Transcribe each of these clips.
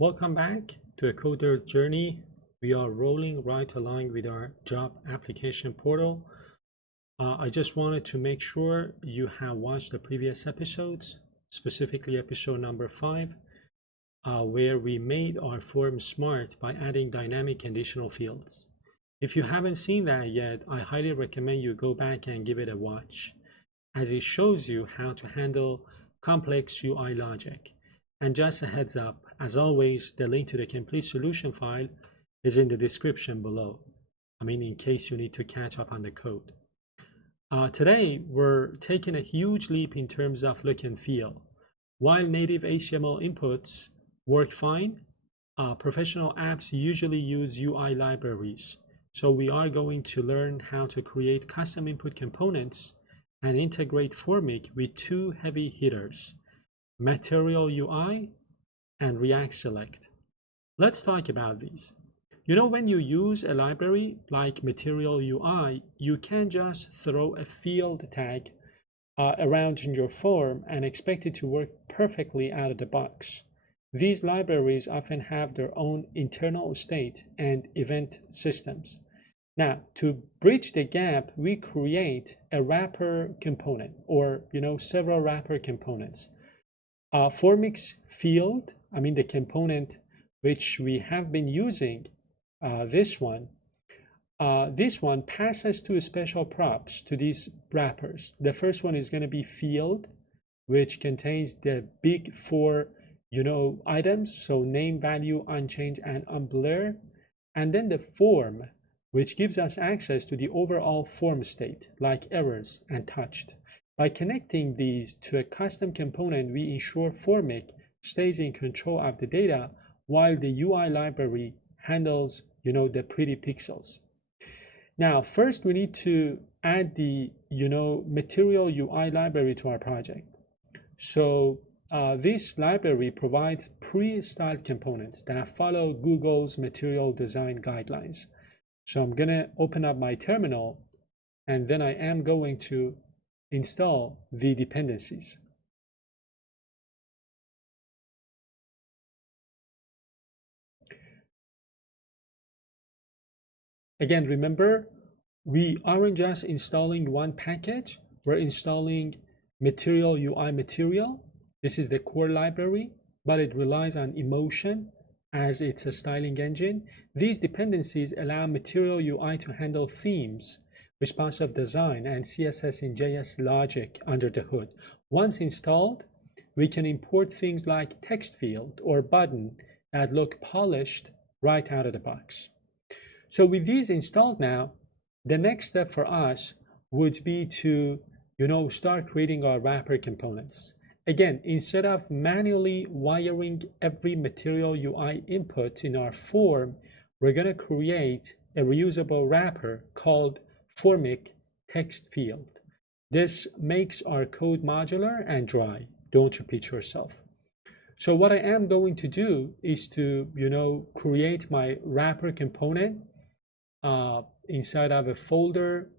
Welcome back to a coder's journey. We are rolling right along with our job application portal. I just wanted to make sure you have watched the previous episodes, specifically episode number 5, where we made our form smart by adding dynamic conditional fields. If you haven't seen that yet, I highly recommend you go back and give it a watch, as it shows you how to handle complex UI logic. And just a heads up, as always, the link to the complete solution file is in the description below. In case you need to catch up on the code. Today, we're taking a huge leap in terms of look and feel. While native HTML inputs work fine, professional apps usually use UI libraries. So we are going to learn how to create custom input components and integrate Formik with two heavy hitters, Material UI and React Select. Let's talk about these. When you use a library like Material UI, you can't just throw a field tag around in your form and expect it to work perfectly out of the box. These libraries often have their own internal state and event systems. Now, to bridge the gap, we create a wrapper component or, several wrapper components. Formik's field, the component which we have been using, this one passes two special props to these wrappers. The first one is going to be field, which contains the big four, items, so name, value, unchanged, and unblur. And then the form, which gives us access to the overall form state, like errors and touched. By connecting these to a custom component, we ensure Formik stays in control of the data while the UI library handles, the pretty pixels. Now, first we need to add the, Material UI library to our project. So this library provides pre-styled components that follow Google's material design guidelines. So I'm going to open up my terminal, and then I am going to install the dependencies. Again, remember, we aren't just installing one package, we're installing Material UI material. This is the core library, but it relies on Emotion as it's a styling engine. These dependencies allow Material UI to handle themes, responsive design, and CSS and JS logic under the hood. Once installed, we can import things like text field or button that look polished right out of the box. So with these installed now, the next step for us would be to, start creating our wrapper components. Again, instead of manually wiring every Material UI input in our form, we're going to create a reusable wrapper called Formik text field. This makes our code modular and dry. Don't repeat yourself. So what I am going to do is to, create my wrapper component inside of a folder.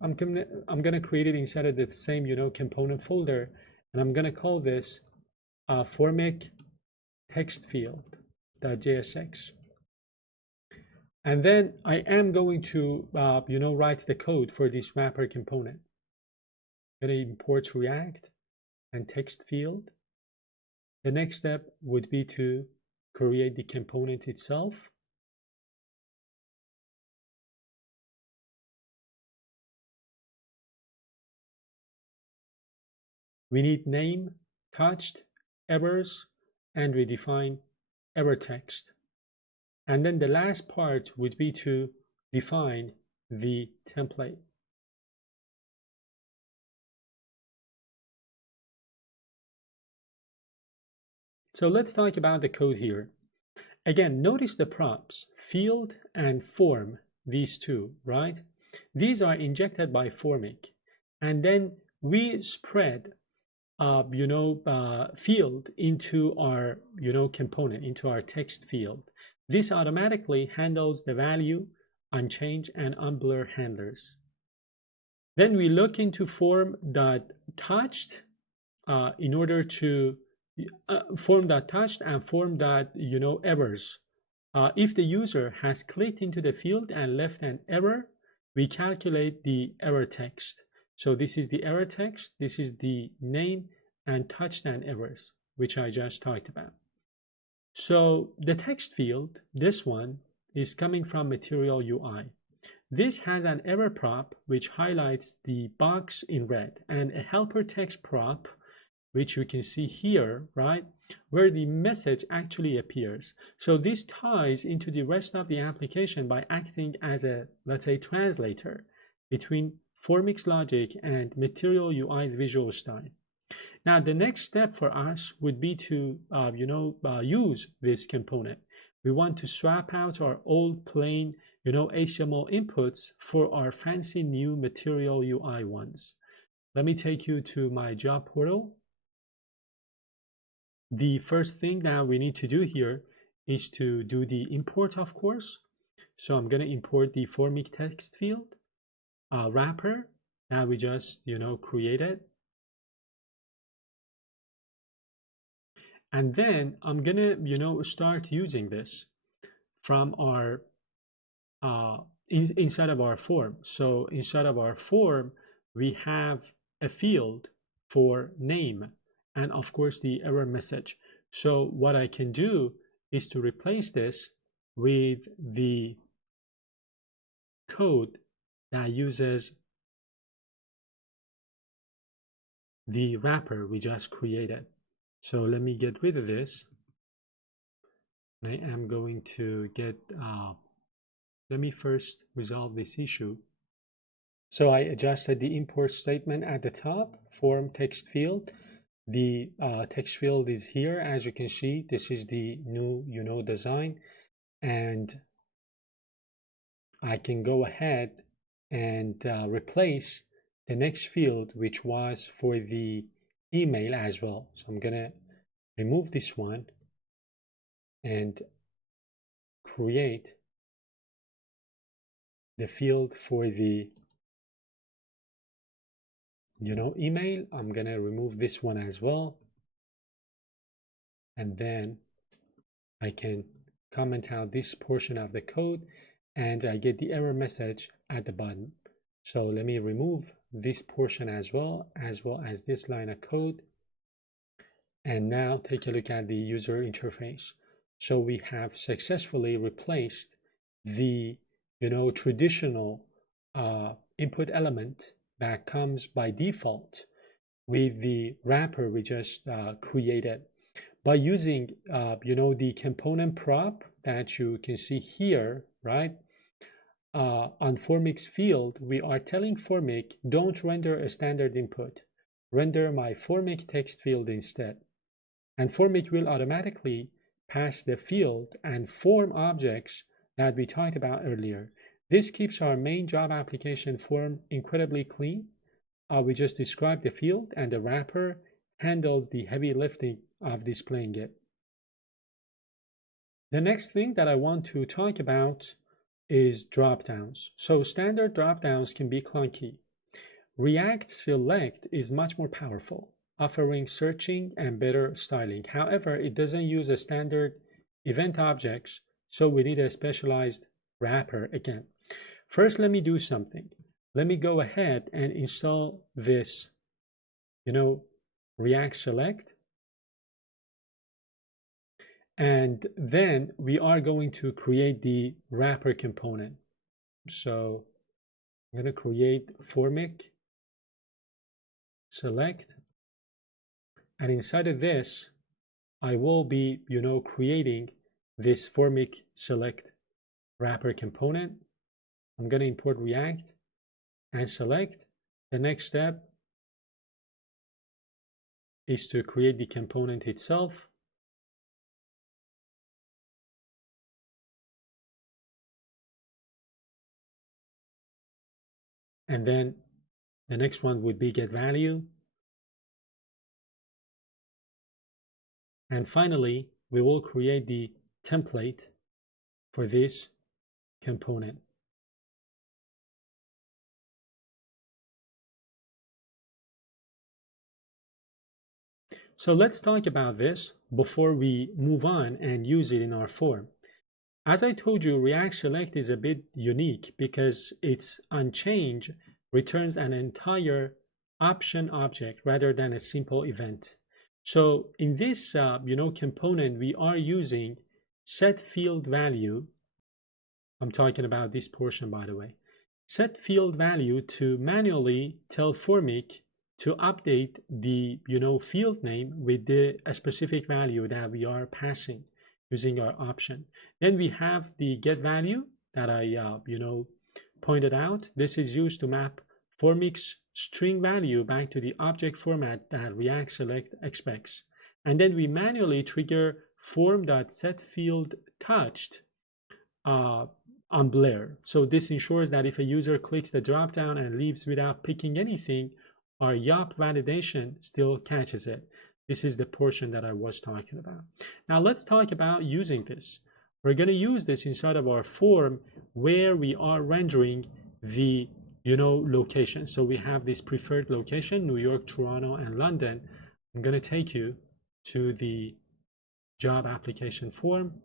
I'm gonna create it inside of the same, component folder, and I'm gonna call this Formik text field.jsx. And then I am going to, write the code for this wrapper component. I'm going to import React and text field. The next step would be to create the component itself. We need name, touched, errors, and we define error text. And then the last part would be to define the template. So let's talk about the code here. Again, notice the props, field and form, these two, right? These are injected by Formik. And then we spread field into our, component, into our text field. This automatically handles the value, unchanged, and unblur handlers. Then we look into form.touched in order to form.touched and form.errors. If the user has clicked into the field and left an error, we calculate the error text. So this is the error text, this is the name, and touched and errors, which I just talked about. So the text field, this one, is coming from Material UI. This has an error prop which highlights the box in red, and a helper text prop which you can see here, right, where the message actually appears. So this ties into the rest of the application by acting as a, let's say, translator between Formik's logic and Material UI's visual style. Now, the next step for us would be to, use this component. We want to swap out our old plain, HTML inputs for our fancy new Material UI ones. Let me take you to my job portal. The first thing that we need to do here is to do the import, of course. So I'm going to import the Formik text field wrapper that we just, created. And then I'm going to, start using this from our, inside of our form. So inside of our form, we have a field for name and of course the error message. So what I can do is to replace this with the code that uses the wrapper we just created. So let me get rid of this. I am going to get, let me first resolve this issue. So I adjusted the import statement at the top, form text field. The text field is here. As you can see, this is the new, design. And I can go ahead and replace the next field, which was for the email as well. So I'm going to remove this one and create the field for the email. I'm going to remove this one as well. And then I can comment out this portion of the code and I get the error message at the bottom. So let me remove this portion as well as this line of code. And now take a look at the user interface. So we have successfully replaced the traditional input element that comes by default with the wrapper we just created. By using the component prop that you can see here, right? On Formik's field, we are telling Formik, don't render a standard input. Render my Formik text field instead. And Formik will automatically pass the field and form objects that we talked about earlier. This keeps our main job application form incredibly clean. We just described the field and the wrapper handles the heavy lifting of displaying it. The next thing that I want to talk about is dropdowns. So standard dropdowns can be clunky. React Select is much more powerful, offering searching and better styling. However, it doesn't use a standard event objects, so we need a specialized wrapper again. First, let me do something. Let me go ahead and install this, React Select. And then we are going to create the wrapper component. So I'm going to create Formik Select. And inside of this, I will be, creating this Formik Select wrapper component. I'm going to import React and select. The next step is to create the component itself. And then the next one would be get value. And finally, we will create the template for this component. So let's talk about this before we move on and use it in our form. As I told you, React Select is a bit unique because its unchanged returns an entire option object rather than a simple event. So in this component, we are using set field value. I'm talking about this portion, by the way. Set field value to manually tell Formik to update the field name with the specific value that we are passing using our option. Then we have the get value that I pointed out. This is used to map Formik's string value back to the object format that React Select expects. And then we manually trigger form.setFieldTouched on Blur. So this ensures that if a user clicks the dropdown and leaves without picking anything, our YOP validation still catches it. This is the portion that I was talking about. Now let's talk about using this. We're going to use this inside of our form where we are rendering the location. So we have this preferred location, New York, Toronto, and London. I'm going to take you to the job application form.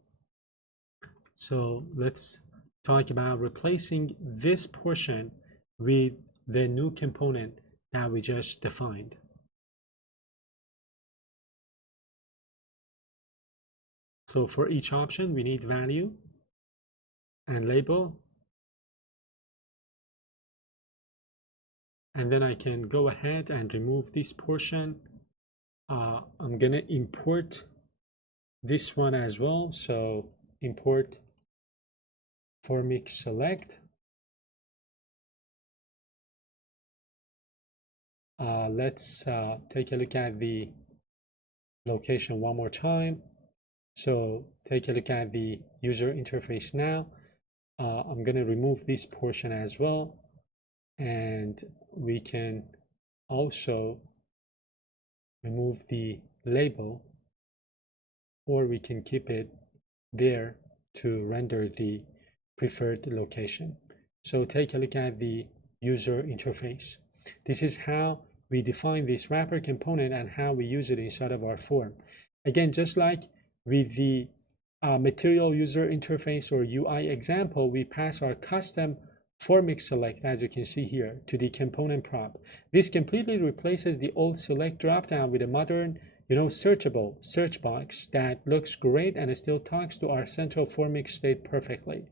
So let's talk about replacing this portion with the new component that we just defined. So for each option, we need value and label. And then I can go ahead and remove this portion. I'm going to import this one as well. So import Formik select. Let's take a look at the location one more time. So take a look at the user interface now. I'm going to remove this portion as well. And we can also remove the label, or we can keep it there to render the preferred location. So take a look at the user interface. This is how we define this wrapper component and how we use it inside of our form. Again, just like with the material user interface or UI example, we pass our custom Formik select, as you can see here, to the component prop. This completely replaces the old select dropdown with a modern, searchable search box that looks great and still talks to our central Formik state perfectly.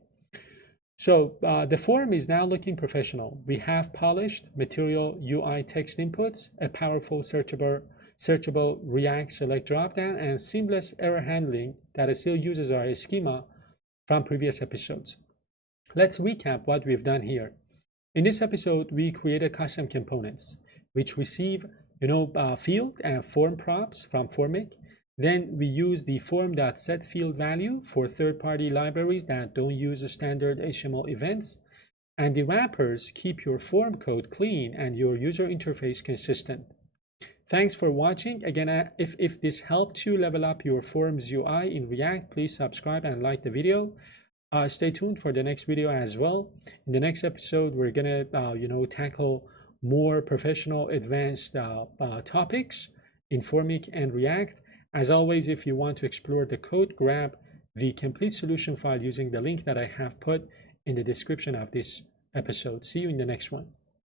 So the form is now looking professional. We have polished material UI text inputs, a powerful searchable React Select dropdown, and seamless error handling that still uses our schema from previous episodes. Let's recap what we've done here. In this episode, we created custom components, which receive, field and form props from Formik. Then we use the form.setFieldValue for third-party libraries that don't use standard HTML events. And the wrappers keep your form code clean and your user interface consistent. Thanks for watching. Again, if this helped you level up your Forms UI in React, please subscribe and like the video. Stay tuned for the next video as well. In the next episode, we're gonna tackle more professional advanced topics in Formik and React. As always, if you want to explore the code, grab the complete solution file using the link that I have put in the description of this episode. See you in the next one.